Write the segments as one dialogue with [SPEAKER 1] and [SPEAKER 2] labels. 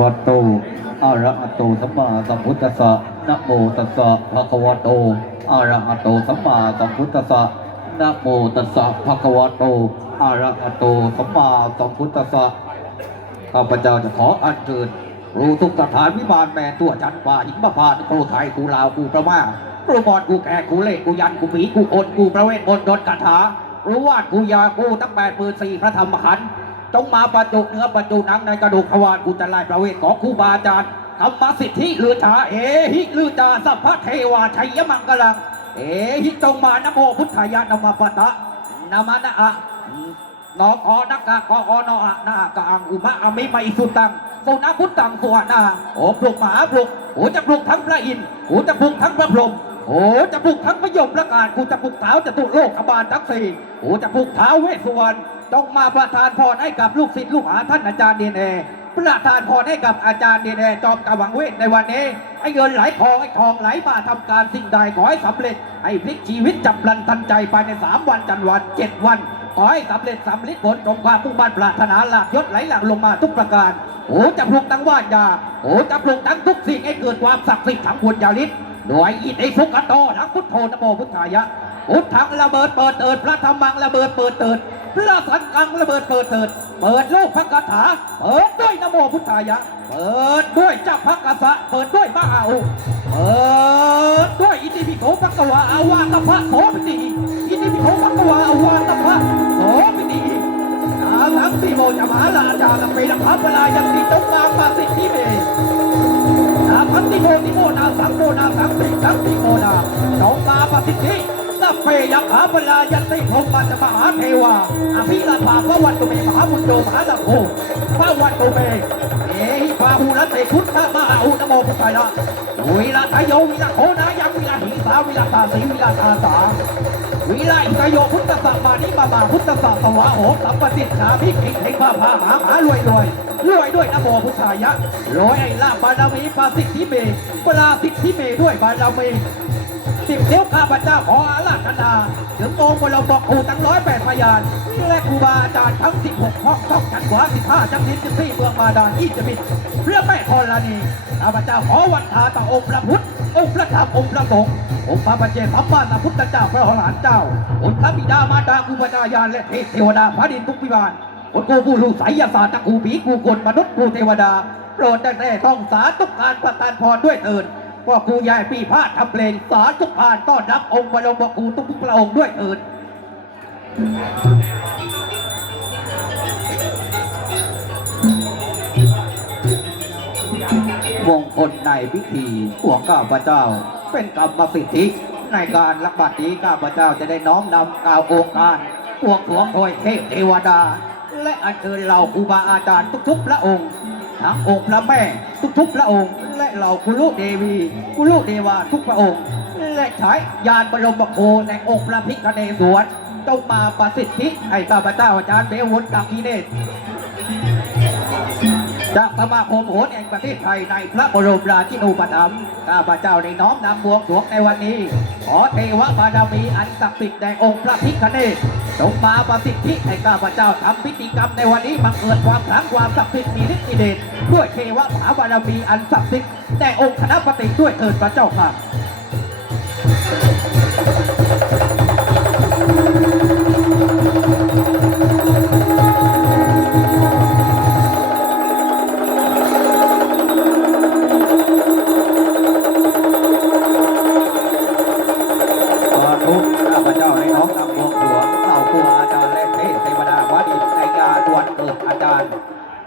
[SPEAKER 1] วัตโตอะระหะโตสัมมาสัมพุทธัสสะนะโมตัสสะภะคะวะโตอะระหะโตสัมมาสัมพุทธัสสะนะโมตัสสะภะคะวะโตอะระหะโตสัมมาสัมพุทธัสสะข้าพเจ้าจะขออัญเชิญรู้ทุกสถานวิมานแม่ตัวจันทร์ฟ้าหิมพานต์กูไทยกูลาวกูประมากูบอดกูแก่กูเล่กูยันกูผีกูอนกูประเวทมนต์ดนคาถารู้ว่ากูยากูทั้งแปดหมื่นสี่พระธรรมขันธ์ จงมาประจุเนื้อประจุหนังในกระดูกทวารกูจะไล่ประเวทของครูบาอาจารย์ธรรมสิทธิลือชาเอหิลือจาสัพพเทวาชัยมังกลัง เอหิจงมานโมพุทธายะนามาปะตะนามานะอะนออนักกะกออนออะนากะอังอุมะอมิมาอิสุตังโซนะพุทธังสวนาโอปลุกมหาปลุกโอจะปลุกทั้งพระอินทร์โอจะปลุกทั้งพระพรหมโอ้จะปลุกทั้งพยมประกาศกูจะปลุกเท้าจะตุโลกบาลทั้งสี่โอ้จะปลุกเท้าเวสสุวรรณ ต้องมาประทานพรให้กับลูกศิษย์ลูกหาท่านอาจารย์เดนเอประทานพรให้กับอาจารย์เดนเอจอมกำวังเวทในวันนี้ให้เงินไหลทองให้ทองไหลมาทำการสิ่งใดขอให้สำเร็จให้พลิกชีวิตจับพลันทันใจภายในสามวันจันทร์วันเจ็ดวันขอให้สำเร็จสำเร็จผลตรงความมุ่งมั่นปรารถนาหลากยศไหลหลั่งลงมาทุกประการโอ้จะปลุกทั้งว่านยาโอ้จะปลุกทั้งทุกสิ่งให้เกิดความศักดิ์สิทธิ์ทั้งบุญญาฤทธิ์โดยอิติสุขโตทั้งพุทโธนโมพุทธายะพุทธังระเบิดเปิดเติดพระธรรมังระเบิดเปิดเติด พระสังฆังระเบิดเปิดเติด เปิดโลกพระคาถา เปิดด้วยนโมพุทธายะ เปิดด้วยเจ้าพระกษัตริย์เปิดด้วยมหาอุเปิดด้วยอิติปิโสภะกวาอาวาตพระโสปิติอิติปิโสภะกวาอาวาตพระโสปิติอาสังสีโมจะมาลาจารเปรังคับเวลายังติจงมาปาสิทิเมนาพันติโมติโมนาสังโมนาสังติสังติโมนาสองตาปฏิทิ เพยักขาปลายันติพรหมจะมหาเทวาอภิลาภาพระวันตุเมมหาบุญโยมหาลังโคพระวันตุเมเอหิปาหูรัตเตพุทธมหาอุนโมพุทธายะวิลาทยโยวิลาโคนายังวิลาหิสาวิลาตาสีวิลาตาสาวิไลกโยพุทธสัมมานิมามาพุทธสัมปวะโหสัมปติสาพิกิเทพาพาหาหารวยรวยรวยด้วยนโมพุทธายะรวยไอ้ลาบารมีปาสิทธิเมปราสิทธิเมด้วยบารมี สิบเทพข้าพเจ้าขออาราธนาถึงองค์บรมบอกครูทั้งร้อยแปดพยานและครูบาอาจารย์ทั้งสิบหกห้องช่องจันทร์ขวาสิบห้าจังหวัดสิบสี่เมืองบาดาลยี่สิบมิตรเพื่อแม่ธรณีข้าพเจ้าขอวันทาต่อองค์พระพุทธองค์พระธรรมองค์พระสงฆ์องค์พระปัจเจกพระบ้านพระพุทธเจ้าพระอรหันเจ้าองค์พระบิดามารดาครูบาอาจารย์และเทวดาพระดินทุกวิบาลองค์กูผู้รู้ไสยศาสตร์ตะกูผีกูกลมนุษย์กูเทวดา โปรดได้แต่ต้องสาธุการประทานพรด้วยเถิด ว่าครูใหญ่ปีพาดทำเพลงสาธุผ่านต้อนรับองค์บรมครูทุกพระองค์ด้วยเถิดมงคลในพิธีพวกข้าพเจ้า เป็นกรรมสิทธิในการรับบัตรนี้ข้าพเจ้าจะได้น้อมนำกล่าวองค์การพวกหัวงโอยเทพเทวดา และอัญเชิญเหล่าครูบาอาจารย์ทุกๆพระองค์ ทั้งองค์พระแม่ทุกๆพระองค์ และเหล่าคุลุเดวีคุลุเดวาทุกพระองค์ และฉายยานบรมโคในองค์พระพิฆเนศวรจงมาประสิทธิให้ข้าพเจ้าอาจารย์เบวุฒิตักกีเนศ จากสมาคมโหนแห่งประเทศไทยในพระบรมราชินูปถัมภ์ข้าพเจ้าได้น้อมนำบวงสรวงในวันนี้ ขอเทวบารมีอันศักดิ์สิทธิ์ในองค์พระพิฆเนศจงมาประสิทธิให้ข้าพเจ้าทำพิธีกรรมในวันนี้บังเกิดความขลังความศักดิ์สิทธิ์มีฤทธิ์มีเดชด้วยเทวมหาบารมีอันศักดิ์สิทธิ์แต่องค์คณะปฏิด้วยเถิดพระเจ้าค่ะ งานวันเกิดอาจารย์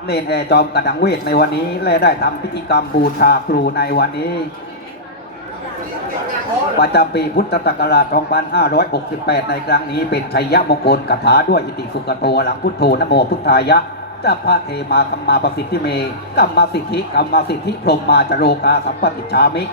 [SPEAKER 1] เนนแอร์จอมกระดังเวทในวันนี้ และได้ทำพิธีกรรมบูชาครูในวันนี้ ประจำปีพุทธศักราช 2568 ในครั้งนี้เป็นชัยยะมงคลคาถาด้วยอิติสุกโตหลังพุทโธนโมพุทธายะจะพระเทมากัมมาประสิทธิเมกัมมาสิทธิกัมมาสิทธิพรมมาจโรกาสัมปติชามิ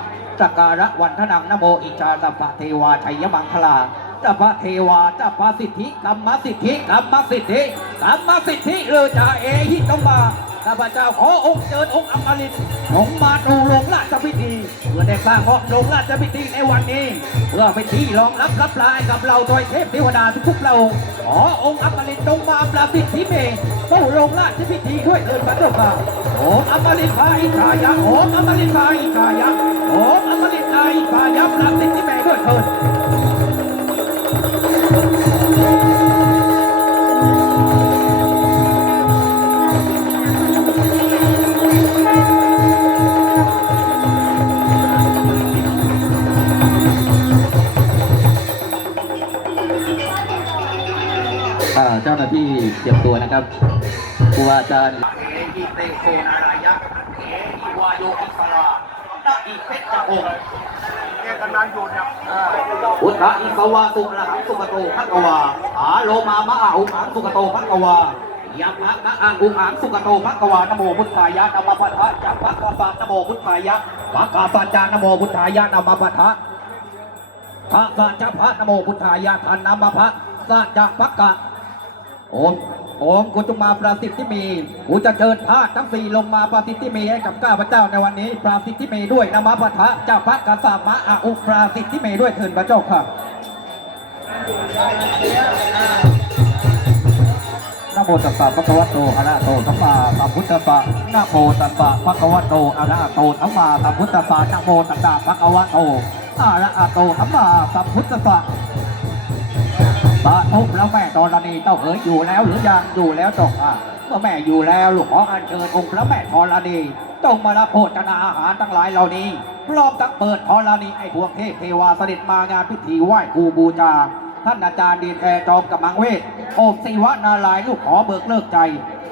[SPEAKER 1] สการะวันทนังนโมอิจาสัพพะเทวาชัยยมังคลา จัพพะเทวาจัพพะสิทธิกัมมสิทธิกัมมสิทธิกัมมสิทธิเลอจาเอหิตมาข้าพเจ้าขอองค์เจิญองค์อัมฤตองมาดูโรงราชพิธีเพื่อได้สร้างโรงราชพิธีในวันนี้เพื่อเป็นที่รองรับรับลายกับเราโดยเทพเทวดาทุกๆเราขอองค์อัมฤตจงมาประสิทธิเมเข้าโรงราชพิธีด้วยเถิดพระเจ้าค่ะโอมอมฤตพาอิกายะโอมอัมฤตพาอิกายะโอมอัมฤตพาอิกายะประสิทธิเมด้วยเถิด เจ้าหน้าที่เตรียมตัวนะครับครูอาจารย์เอหิเตโซนารายะเอหิวายโยอิสรานาอิเพชรองค์
[SPEAKER 2] แกกำลังอยู่เนี่ย
[SPEAKER 1] พุทธอิสวาสุระหังสุกโตพักวาอาโลมามะอาอุหังสุกโตพักวายะมะนะอังอุหังสุกโตพักวานโมพุทธายะนามพัทธะจักพะกาสานโมพุทธายะปะกาสัจจานโมพุทธายะนามพัทธะพระสัจะพระนโมพุทธายะทันนามพระสัจะพักกะ โอมโอมกุจุมาประสิทธิมีกูจะเชิญพระทั้งสี่ลงมาประสิทธิมีให้กับข้าพเจ้าในวันนี้ ประสิทธิมีด้วยนามพัทะเจ้าพระกษัตริย์มะอาอุประสิทธิมีด้วยเถินพระเจ้าค่ะนะโมตัสสะภะคะวะโตอะระหะโตสัมมาสัมพุทธัสสะนะโมตัสสะภะคะวะโตอะระหะโตสัมมาสัมพุทธัสสะนะโมตัสสะภะคะวะโตอะระหะโตสัมมาสัมพุทธัสสะ สาธุแล้วแม่ธรณีเต้าเอ๋ยอยู่แล้วหรือยังอยู่แล้วจงอะเมื่อแม่อยู่แล้วลูกขออัญเชิญองค์พระแม่ธรณีจงมารับโภชนาอาหารทั้งหลายเหล่านี้พร้อมทั้งเปิดธรณีไอ้พวกเทพเทวาเสด็จมางานพิธีไหว้ครูบูชา ท่านอาจารย์ดีแอร์จอมกำมังเวทโอมศิวะนารายลูกขอเบิกเลิกใจ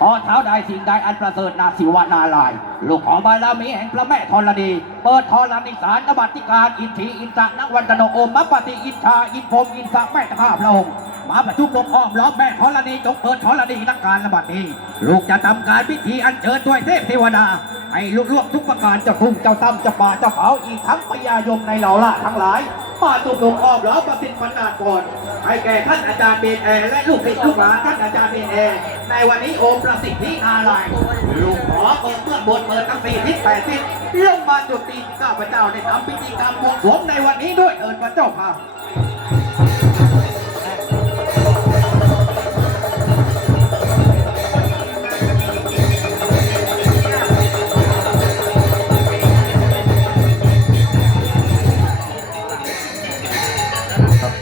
[SPEAKER 1] ขอเท้าใดสิ่งใดอันประเสริฐนาศิวะนาราย ลูกขอบารมีแห่งพระแม่ธรณี เปิดธรณีสารนบัติการอินทีอินทรนักวันตโนโอมมัปปฏิอินทาอินพรมอินทรแม่ข้าพระองค์มาประชุมลงอ้อมล้อมแม่ธรณีจงเปิดธรณีนักการระบาดนี้ ลูกจะทำการพิธีอัญเชิญด้วยเทพเทวดาให้ลุล่วงทุกประการเจ้าทุ่งเจ้าตำเจ้าป่าเจ้าเขาอีกทั้งพญายมในเหล่าล่าทั้งหลาย มาตุกลงอ้อมล้อมประสิทธิ์พันดาก่อนให้แก่ท่านอาจารย์เบนแอร์และลูกศิษย์ลูกหลานท่านอาจารย์เบนแอร์ในวันนี้โอมประสิทธินารายลูกขอเปิดเมื่อบนเปิดทั้งสี่ทิศแปดทิศลงมาจุดตีข้าพเจ้าได้ทำพิธีกรรมบวงสรวงในวันนี้ด้วยเอิญพระเจ้าค่ะ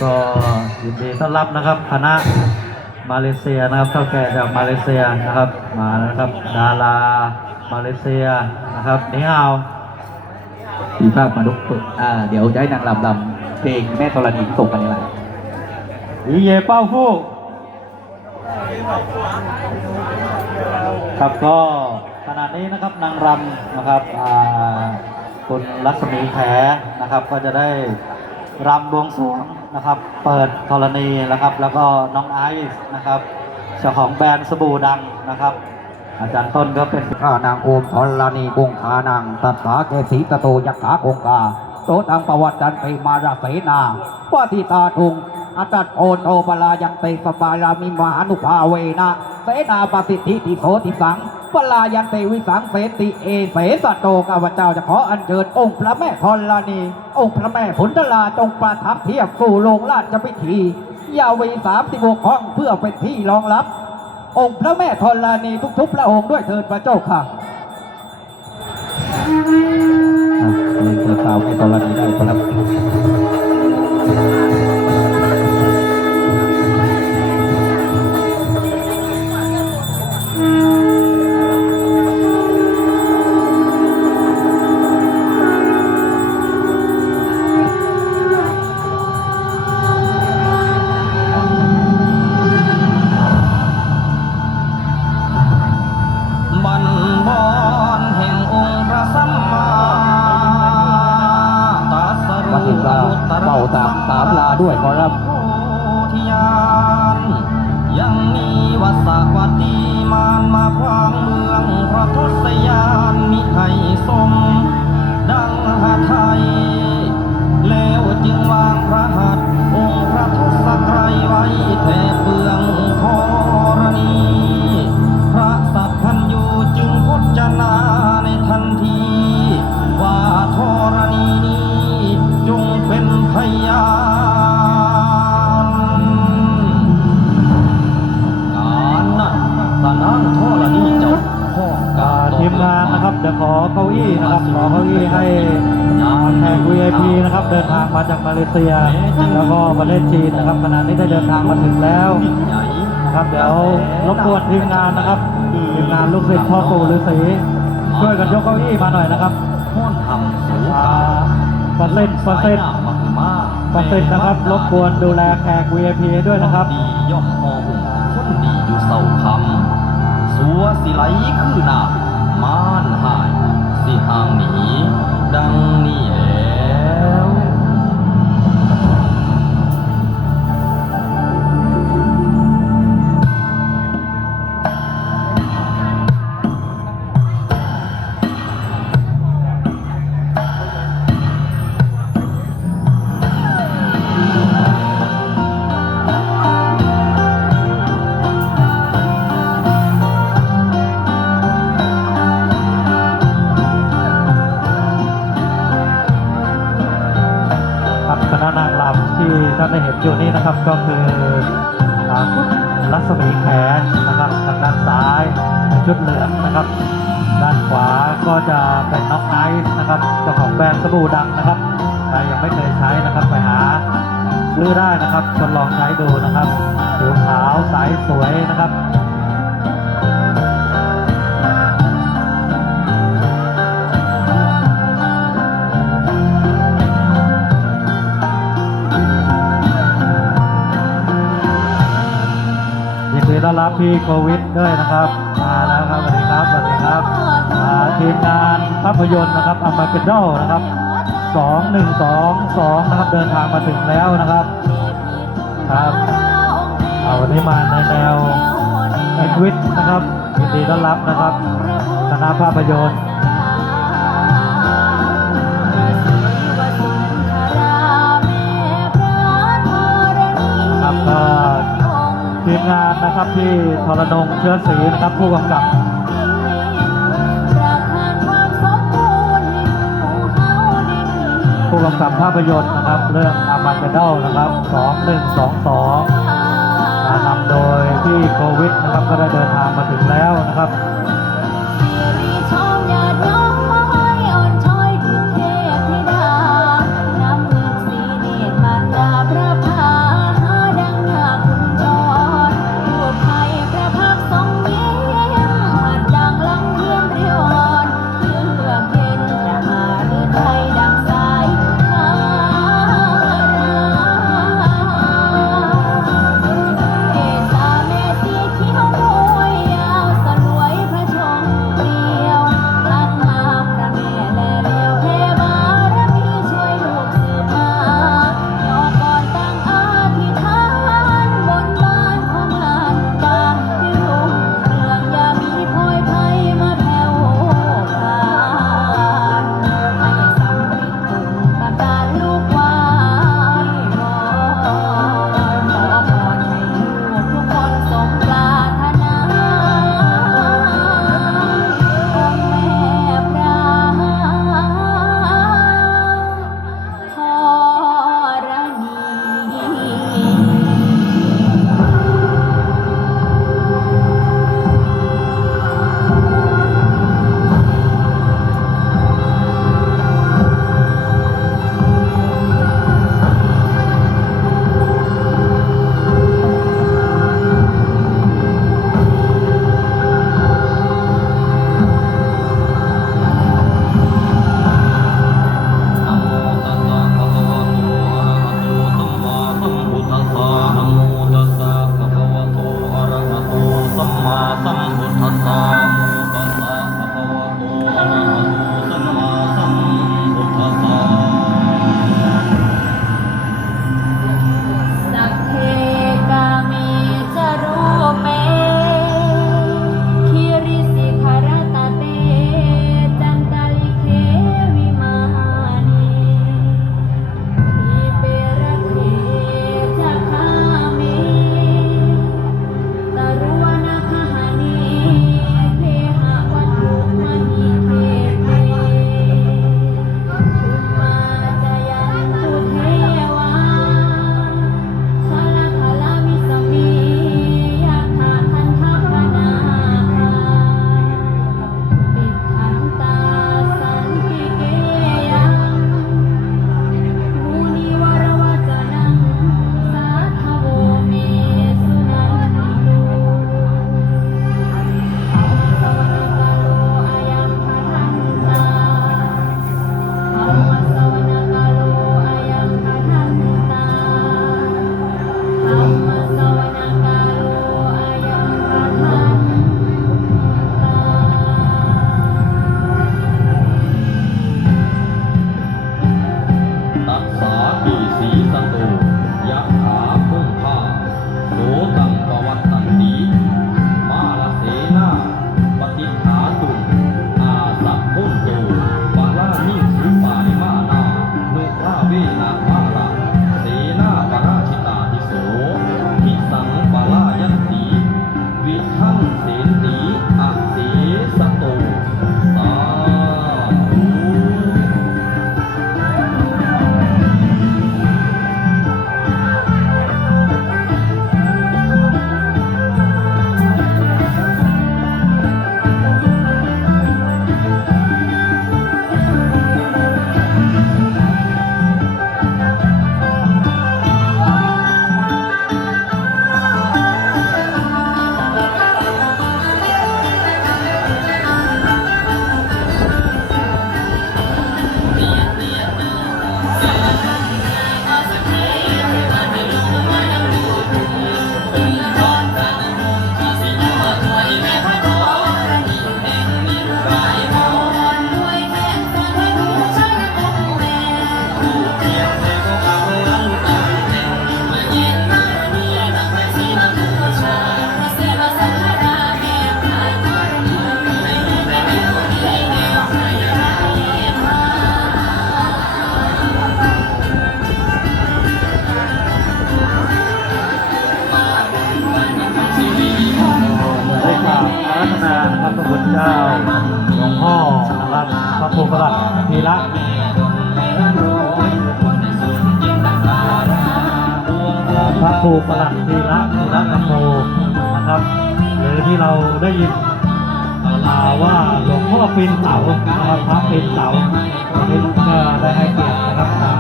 [SPEAKER 3] ก็ยินดีต้อนรับนะครับคณะมาเลเซียนะครับเท่าแก่จากมาเลเซียนะครับ มานะครับ ดารามาเลเซียนะครับนี่เอา
[SPEAKER 1] ปีภาคมาดุกฝึกอ่าเดี๋ยวจะให้นางรำรำเพลงแม่ธรณีส่งกันยังไง
[SPEAKER 3] อีเย่เป้าฟู่ครับก็ขณะนี้นะครับนางรำนะครับอ่าคุณรัศมีแขนะครับก็จะได้รำบวงสรวง นะครับ เปิดธรณีนะครับ แล้วก็น้องไอซ์นะครับเจ้าของแบรนด์สบู่ดังนะครับ อาจารย์ต้นก็เป็น
[SPEAKER 1] ข้านางโอมธรณีกงคานางตัสสาเกสีตโตยักขาคงกาโตตังประวัติจันติมาราเสนาว่าทิตาทุงอัตตโอนโตปลายังเตสปารามิมหานุภาเวนะเสนาปฏิทิติโสติสัง ปลายันเตวิสังเสติเอเสสโตข้าพเจ้าจะขออัญเชิญองค์พระแม่ธรณี องค์พระแม่ผลตลาจงประทับเทียบสู่โรงราชพิธี ยาวไปสามสิบหกห้องเพื่อเป็นที่รองรับ องค์พระแม่ธรณีทุกๆพระองค์ด้วยเถิดพระเจ้าค่ะเรียนเกิดสาวให้ธรณีได้ครับ
[SPEAKER 3] มา
[SPEAKER 1] เล
[SPEAKER 3] เซี
[SPEAKER 4] ย แล้วก็ประเทศจีนนะครับขณะนี้ได้เดินทางมาถึงแล้วนะครับเดี๋ยวรบกวนทีมงานนะครับทีมงานลูกศิษย์พ่อปู่ฤาษีช่วยกันยกเก้าอี้มาหน่อยนะครับ
[SPEAKER 3] ห้อนทำสูง
[SPEAKER 4] อ่าปอร์เซ็นต์ปอร์เซ็นต์ปอร์เซ็นต์นะครับรบกวนดูแลแขก VIP ด้วยนะครับ
[SPEAKER 3] ดีย่อมพอหุ่นคนดีอยู่เศร้าคำสัวสิไหลคือหน้ามานหาย สิห่างหนีดังนี้
[SPEAKER 4] นอยู่นี่นะครับก็คืออ่ารัศมีแขนนะครับทางด้านซ้ายชุดเหลืองนะครับ ด้านขวาก็จะเป็นน้องไนท์นะครับเจ้าของแบรนด์สบู่ดังนะครับใครยังไม่เคยใช้นะครับไปหาซื้อได้นะครับทดลองใช้ดูนะครับผิวขาวใสสวยนะครับ พี่โควิดด้วยนะครับ มาแล้วครับสวัสดีครับสวัสดีครับอ่าทีมงานภาพยนตร์นะครับอัมาเกดอนะครับสองหนึ่งสองสองนะครับเดินทางมาถึงแล้วนะครับครับอ่าวันนี้มาในแนวแอควิทนะครับยินดีต้อนรับนะครับคณะภาพยนตร์ งานนะครับที่ทรนงเชื้อศรีนะครับผู้กำกับผู้กำกับภาพยนตร์นะครับเรื่องอามาเกดลนะครับ 2122นำโดยพี่โควิดนะครับก็ได้เดินทางมาถึงแล้วนะครับ
[SPEAKER 5] 第一三都。 ประหลัดพีระพีระธรรมโมนะครับ หรือที่เราได้ยินอ่าว่าหลวงพ่อปีนเสาครับพระปีนเสาวันนี้ก็ได้ให้เกียรติ
[SPEAKER 6] นะครับ